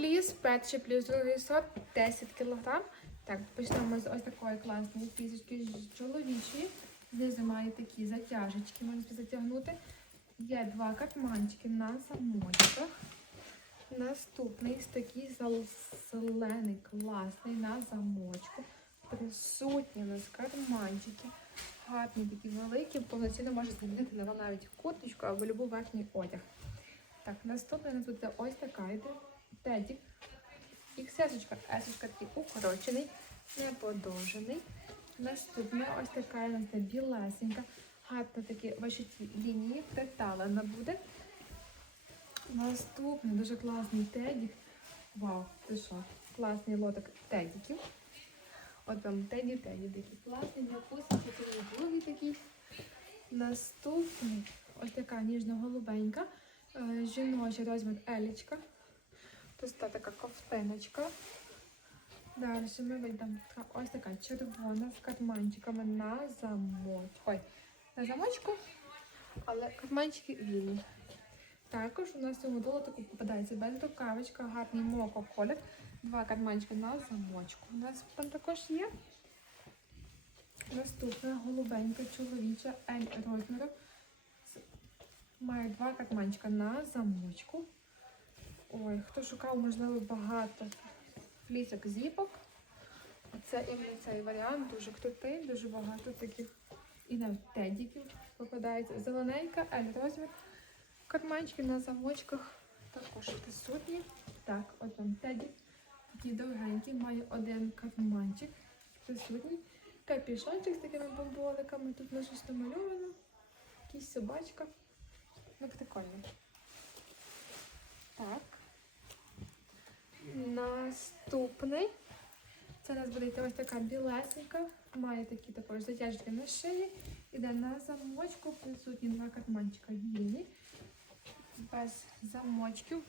фліс, перший плюс другий сорт, 10 кг. Так, почнемо з ось такої класної флісочки з чоловічої. Знизу має такі затяжечки, можна затягнути. Є два катманчики на замочках. Наступний ось такий зел- зелений, класний на замочку. Присутні у нас карманчики. Гарні такі великі, повноцінно можна змінити на навіть курточку або любу верхній одяг. Так, наступне у нас буде ось така йде. Тедік. XS, S такий укорочений, не подовжений. Наступне ось така нас білесенька. Гарно такі вишиті лінії, приталена буде. Наступний дуже класний тедік. Вау, ти що? Класний лоток тедіків. От вам теді, теді такі класні, це другий такий. Наступний ось така ніжно-голубенька. е, Жіночий розмір елічка. Пуста така ковтиночка. Далі ми вийдемо. Ось така червона з карманчиками на замочку. Ой, на замочку, але карманчики вільні. Також у нас цього долотику попадається безрукавичка, гарний моко колір, два карманчики на замочку. У нас там також є. Наступна голубенька чоловіча L розміру. Має два карманчика на замочку. Ой, хто шукав, можливо, багато флісок зіпок. Це іменно цей варіант дуже крутий, дуже багато таких і навіть тедіків попадається. Зелененька, L розмір. Карманчики на замочках також присутні. Так, от вам тедік. Такий довгенький, має один карманчик присутній. Капішончик з такими бомболиками. Тут на щось намальовано. Якась собачка. Ну, прикольно. Так. Наступний. Це у нас буде йти ось така білесенька. Має такі також затяжки на шиї. Іде на замочку, присутні два карманчика вільні. Без замочків.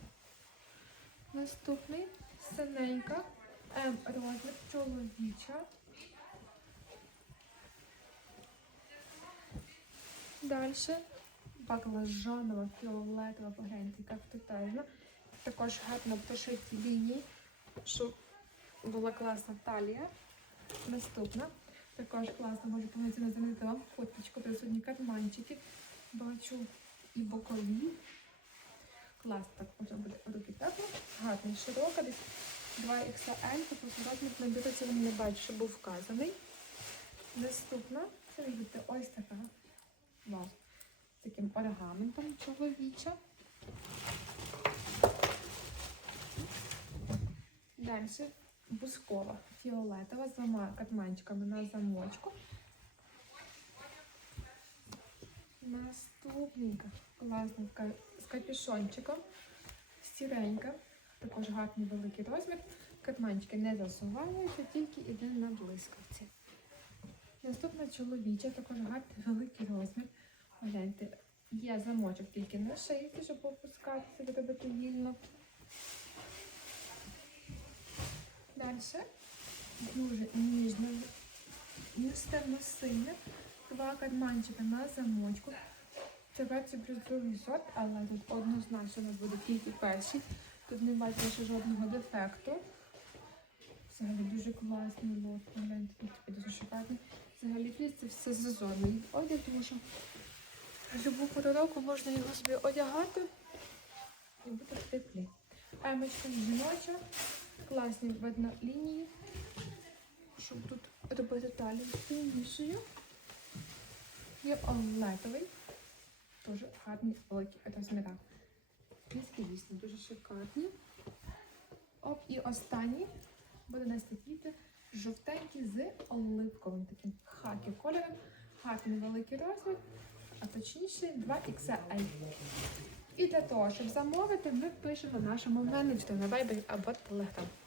Наступний синенька. М розмір чоловіча. Далі баклажанова фіолетова погренька фрутезна. Також гарно прошиті лінії, щоб була класна талія. Наступна. Також класно може повноцінно замінити вам курточку, присутні карманчики. Бачу і бокові. Клас, так можна буде руки тепло. Гарний, широка, десь 2 XL, просто розмір набіриться, він не бачу, що був вказаний. Наступна, це буде ось така. Вау. З таким орнаментом чоловіча. Далі бускова, фіолетова з двома катманчиками на замочку. Наступненька, класна з капюшончиком, сіренька, також гарний великий розмір. Катманчики не засуваються, тільки іде на блискавці. Наступна чоловіча, також гарний великий розмір. Гляньте, є замочок тільки на шийці, щоб опускатися, виробити вільно. Далі дуже ніжно, нестемно сине. Два карманчика на замочку. Це версія плюс сорт, але тут однозначно буде тільки перший. Тут не бачу ще жодного дефекту. Взагалі дуже класний лот. Гляньте, тут дуже шикарний. Взагалі фліс це все сезонний одяг, тому що в любу пору року можна його собі одягати і буде в теплі. Емочка жіноча, класні видно лінії, щоб тут робити талію сильнішою. Є омлетовий, дуже гарний великий розміра. Міські дійсно дуже шикарні. Оп, і останній буде на статіти жовтенький з оливковим таким хакі кольором. Гарний великий розмір, а точніше 2 XL. І для того, щоб замовити, ми пишемо нашому менеджеру на Viber або Telegram.